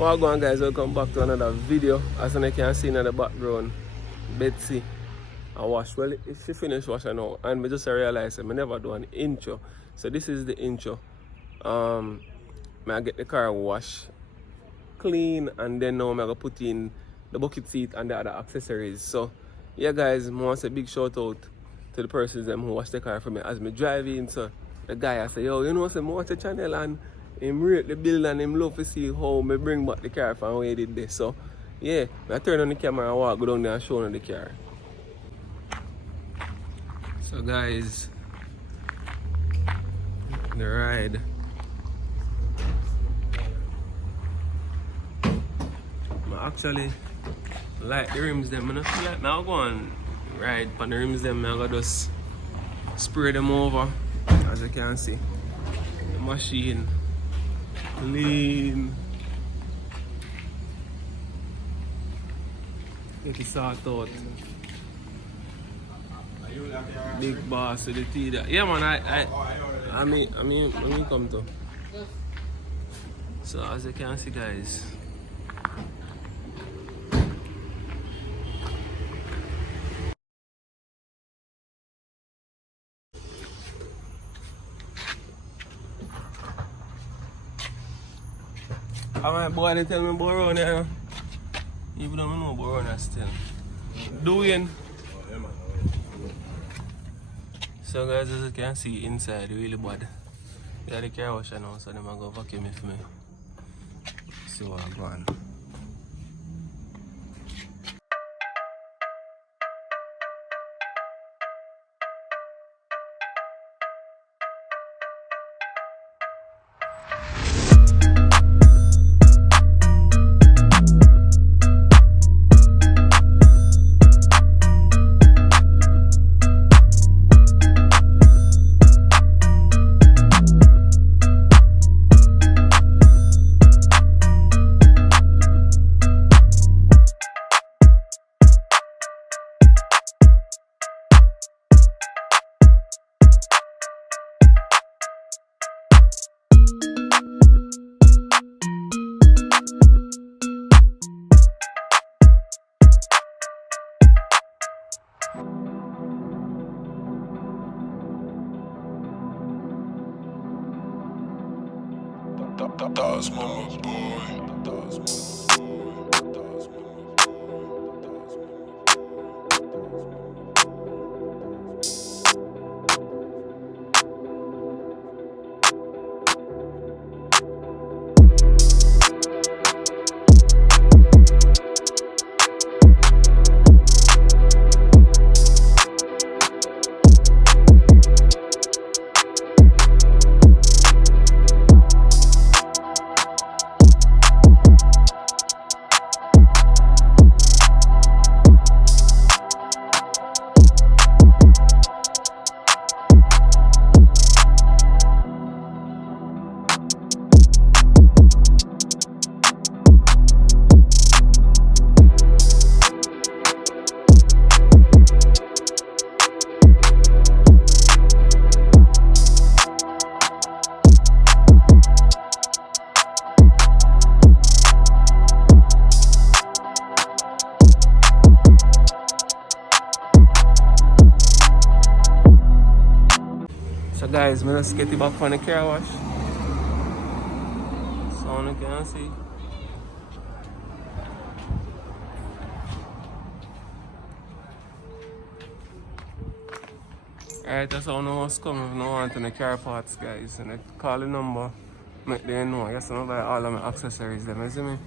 Well, go on, guys, welcome back to another video. As you can see in the background, Betsy I wash. Well, if she finish washing now, and I just realized I never do an intro. So this is the intro. I get the car wash clean, and then now I'm gonna put in the bucket seat and the other accessories. So yeah, guys, I want to say a big shout out to the persons who wash the car for me as me drive in. So the guy I say, yo, you know what, I watch the channel and him rate the bill and him love to see how me bring back the car from where he did this. So yeah, I turn on the camera and walk go down there and show on the car. So guys, the ride. I actually like the rims them. I don't feel like now go on ride on the rims them. I gotta just spray them over. As you can see, the machine clean. Get it sorted out. Big boss with the tea. Yeah, man. I mean, come to. So as you can see, guys. My boy they tell me about around here. Even though I know about around here still. Doing. So guys, as you can see inside really bad. We have the car washer now, so they're gonna go vacuum it for me. See what I'm going. That's mama boy. That's mama boy. So guys, I'm just get it back from the car wash. So you can see. Alright, that's how no one's coming if no one to the car parts, guys. And I call the number, make them know. Yes, I buy all of my accessories, them, you see me?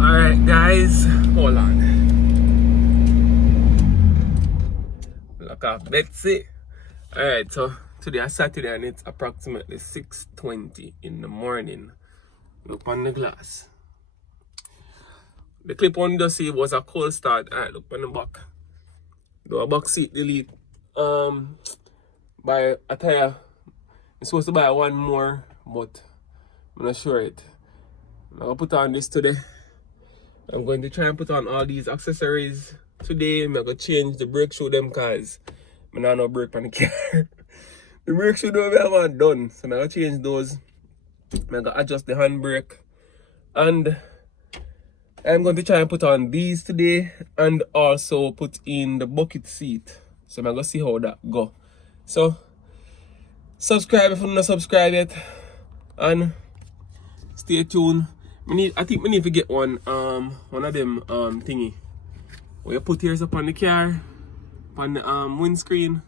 Alright guys, hold on. Look at Betsy. Alright, so today is Saturday and it's approximately 6:20 in the morning. Look on the glass. The clip on the see was a cold start. Alright, look on the back. Do a back seat delete by a tire I'm supposed to buy one more, but I'm not sure it. I'm gonna put on this today. I'm going to try and put on all these accessories today. I'm gonna change the brake shoe them cause I don't know brake on the car. The brake shoe them I haven't done. So I'm gonna change those. I'm gonna adjust the handbrake. And I'm going to try and put on these today and also put in the bucket seat. So I'm going to see how that go. So subscribe if you're not subscribed yet. And stay tuned. I think we need to get one of them thingy. Where you put yours up on the car, on the windscreen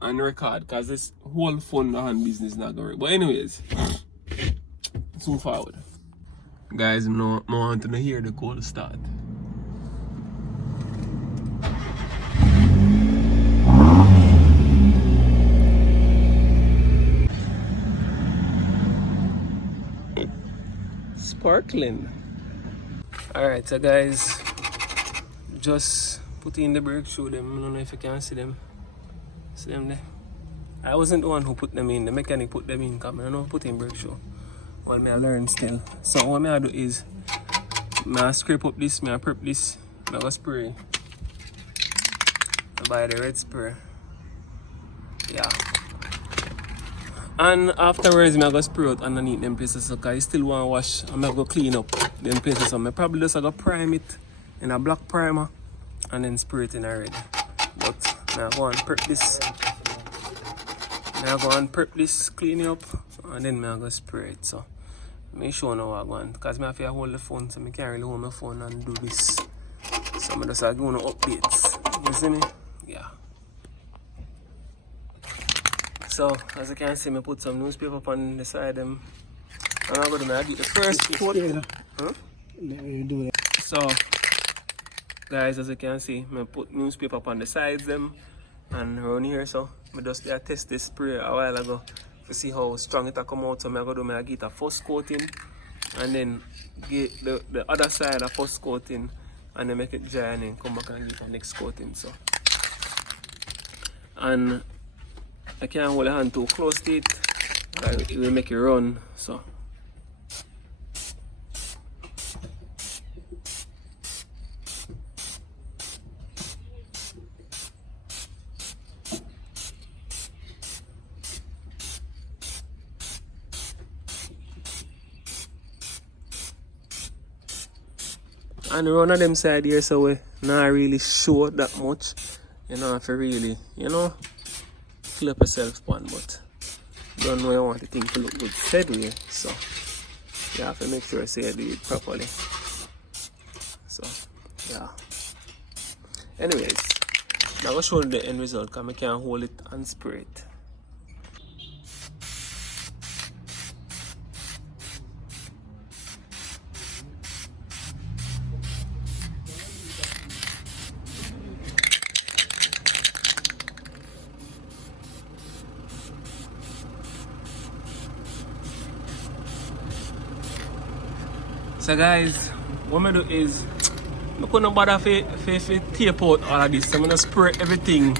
and record. Cause this whole phone hand business is not gonna work. But anyways, soon forward. Guys, I want to hear the cold start. Sparkling. Alright, so guys, just put in the brake shoe them. I don't know if you can see them. See them there? I wasn't the one who put them in. The mechanic put them in. Because I don't know who put in brake shoe. Well, I learn still. So what I do is I scrape up this, I prep this, I go spray. I buy the red spray. Yeah. And afterwards I go spray out underneath them places so I still want to wash and I go clean up them places. So I probably just go prime it in a black primer and then spray it in a red. But now I go and prep this. Now I go and prep this, clean it up, and then I go spray it. So make sure now what I want. Because I have to hold the phone, so I can't really hold my phone and do this. So I'm just going to updates. You see me? Yeah. So as you can see, I put some newspaper up on the side. And I'm going to get the first coat. Huh? So guys, as you can see, I put newspaper up on the sides them and around here. So I just test this spray a while ago to see how strong it come out. So I'm going to get a first coating and then get the other side a first coating and then make it dry and then come back and get the next coating. So and I can't hold the hand too close to it, it will make it run. So and run on them side here, so we not really sure that much. You know, if you really, flip yourself one, but don't know you want the thing to look good steady. So you have to make sure you do it properly. So yeah. Anyways, I'm gonna show you the end result because I can't hold it and spray it. So guys, what I do is I couldn't bother to tape out all of this. So I'm gonna spray everything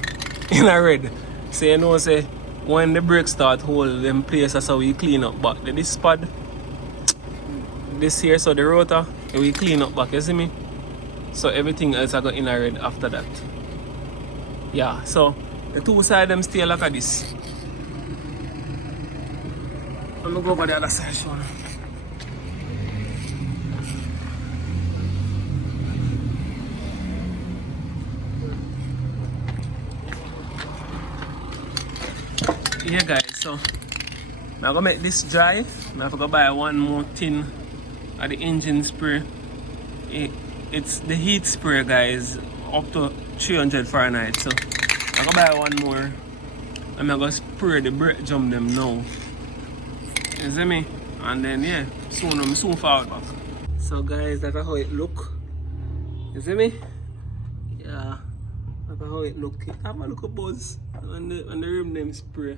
in a red. So you know, say when the brakes start hold them place, that's how we clean up back. This pad, this here, so the rotor, we clean up back, you see me? So everything else I got in a red after that. Yeah, so the two sides them stay like this. I'm gonna go over the other side, show you. Yeah guys, so I'm gonna make this dry. I'm gonna go buy one more tin of the engine spray. It's the heat spray guys, up to 300 Fahrenheit. So I'm gonna buy one more. I'm gonna spray the brake drum them now. You see me? And then yeah, soon forward back. So guys, that's how it look. You see me? Yeah, that's how it look. It have a little buzz on the rim them spray.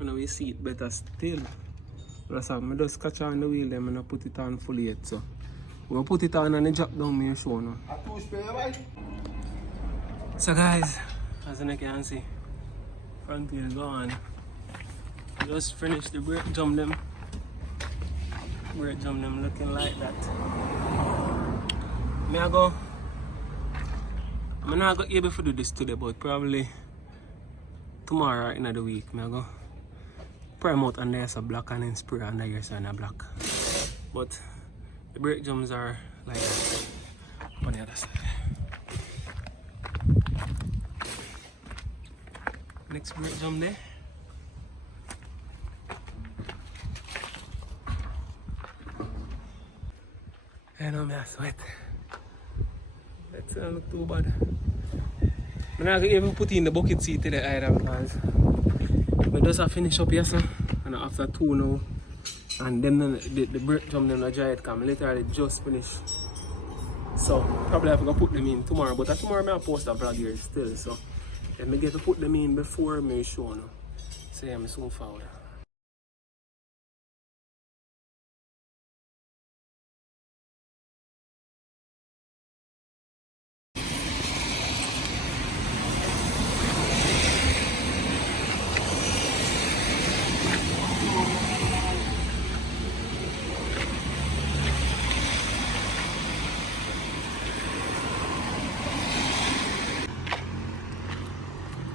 And we see it better still. That's how I just catch on the wheel them and I put it on fully yet. So we'll put it on and then drop down me and show now. So guys, as you can see, front wheel gone. Just finished the brake jump them. Brake jump them looking like that. I'm not going to be able to do this today, but probably tomorrow or in the week. I go prime out and there's a black and then spray under here so in a black. But the brake jumps are like that on the other side. Next brake jump there. I know I'm sweat. That's not look too bad. I'm not even put in the bucket seat today either because I just have finish up yesterday and after 2 now. And then the brake jump them dry it come literally just finished. So probably have to go put them in tomorrow. But tomorrow I post a vlog here still. So let me get to put them in before me show now. So yeah, I'm soon forward.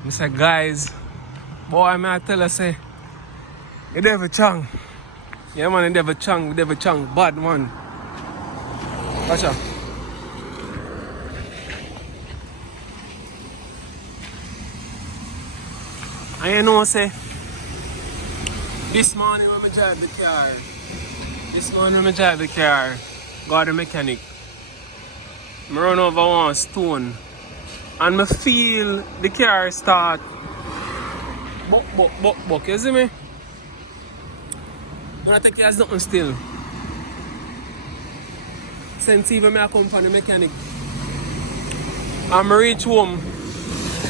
I say, guys, boy, I tell you, say, the devil chang. Yeah, man, the devil chang, bad man. Watch out. And you know, say, this morning when I drive the car, got the mechanic, I run over one stone. And I feel the car start buck, you see me? When I take it as nothing still. Since even I come from the mechanic and I reach home,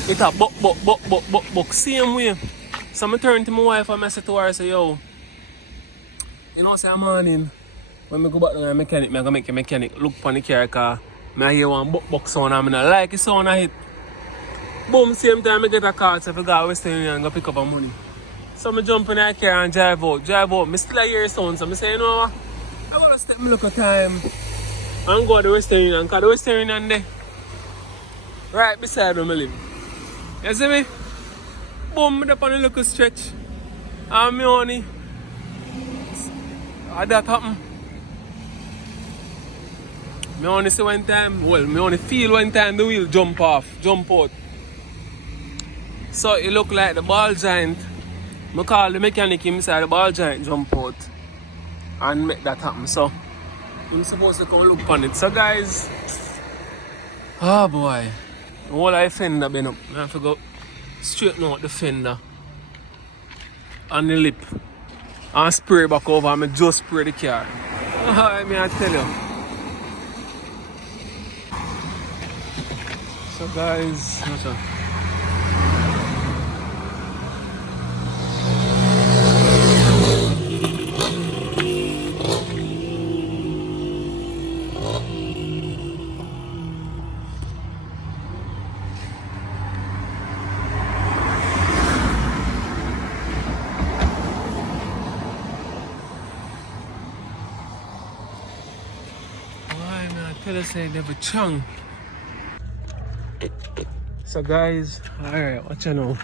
it a buck, same way. So I turn to my wife and I say to her, I say, yo, you know, say morning, when I go back to the mechanic, I'm going to make the mechanic look for the car because I hear one buck sound and I don't like the sound I hit. Boom, same time I get a call, so I go to Western Union and go pick up my money. So I jump in the car and drive out. I still hear sound, so I say, you know what? I'm going to step me look at time and go to the Western Union because the Western Union there, right beside where I live. You see me? Boom, I'm up on a little stretch. And me only, that happen. Me only see one time, well, me only feel one time the wheel jump out. So it look like the ball joint. I call the mechanic inside the ball joint jump out and make that happen. So I'm supposed to come look on it. So guys, oh boy, the whole of the fender been up. I have to go straighten out the fender and the lip and spray back over and I just spray the car. I mean, I tell you. So guys, what's up? Say never chung. So guys, alright, what you know?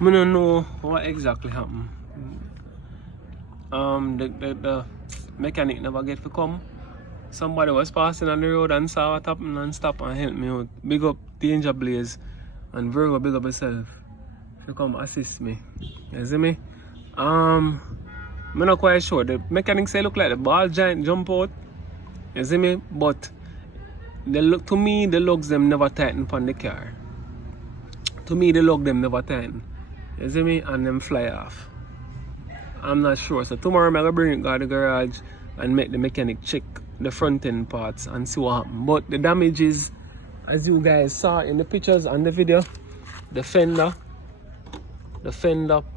I don't know what exactly happened. The mechanic never get to come. Somebody was passing on the road and saw what happened and stop and help me out. Big up Danger Blaze and Virgo, big up yourself to come assist me. You see me? I'm not quite sure. The mechanic say look like the ball giant jump out. You see me? But to me, the lugs them never tighten upon the car. To me, the lug them never tighten. You see me? And them fly off. I'm not sure. So tomorrow I'm gonna bring it to the garage and make the mechanic check the front end parts and see what happens. But the damage is, as you guys saw in the pictures and the video, the fender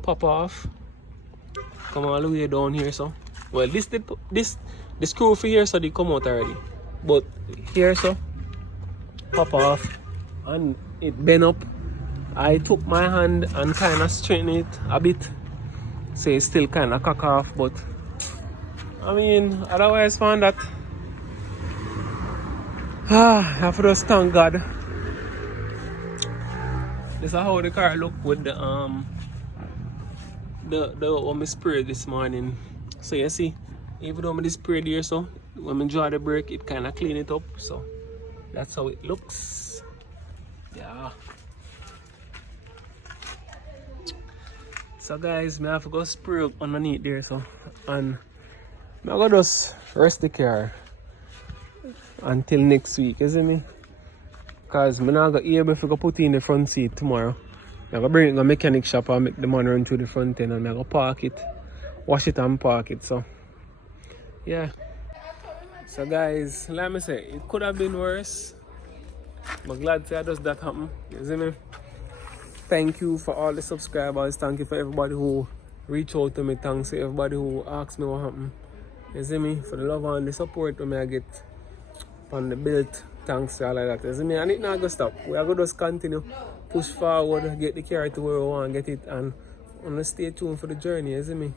pop off. Come all the way down here, so. Well, the screw for here, so they come out already. But here, so, pop off and it bent up. I took my hand and kind of straightened it a bit So it's still kind of cock off, but I mean, otherwise found that I have to just thank God. This is how the car look with the when I sprayed this morning. So you see, even though I sprayed here, so when I draw the brake, it kind of clean it up. So that's how it looks. Yeah. So guys, I have to go spray up underneath there, so and I'm gonna just rest the car until next week, you see me? Because I'm not gonna be able to put it in the front seat tomorrow. I'm gonna bring it to the mechanic shop and make the man run through the front end, and I'm gonna park it, wash it and park it. So yeah. So guys, like I say, it could have been worse. I'm glad that does that happen. You see me? Thank you for all the subscribers. Thank you for everybody who reached out to me. Thanks to everybody who asked me what happened. You see me? For the love and the support that I get on the build. Thanks to all of that. You see me? And it not gonna stop. We are gonna just continue, push forward, get the car to where we want, get it, and stay tuned for the journey. You see me?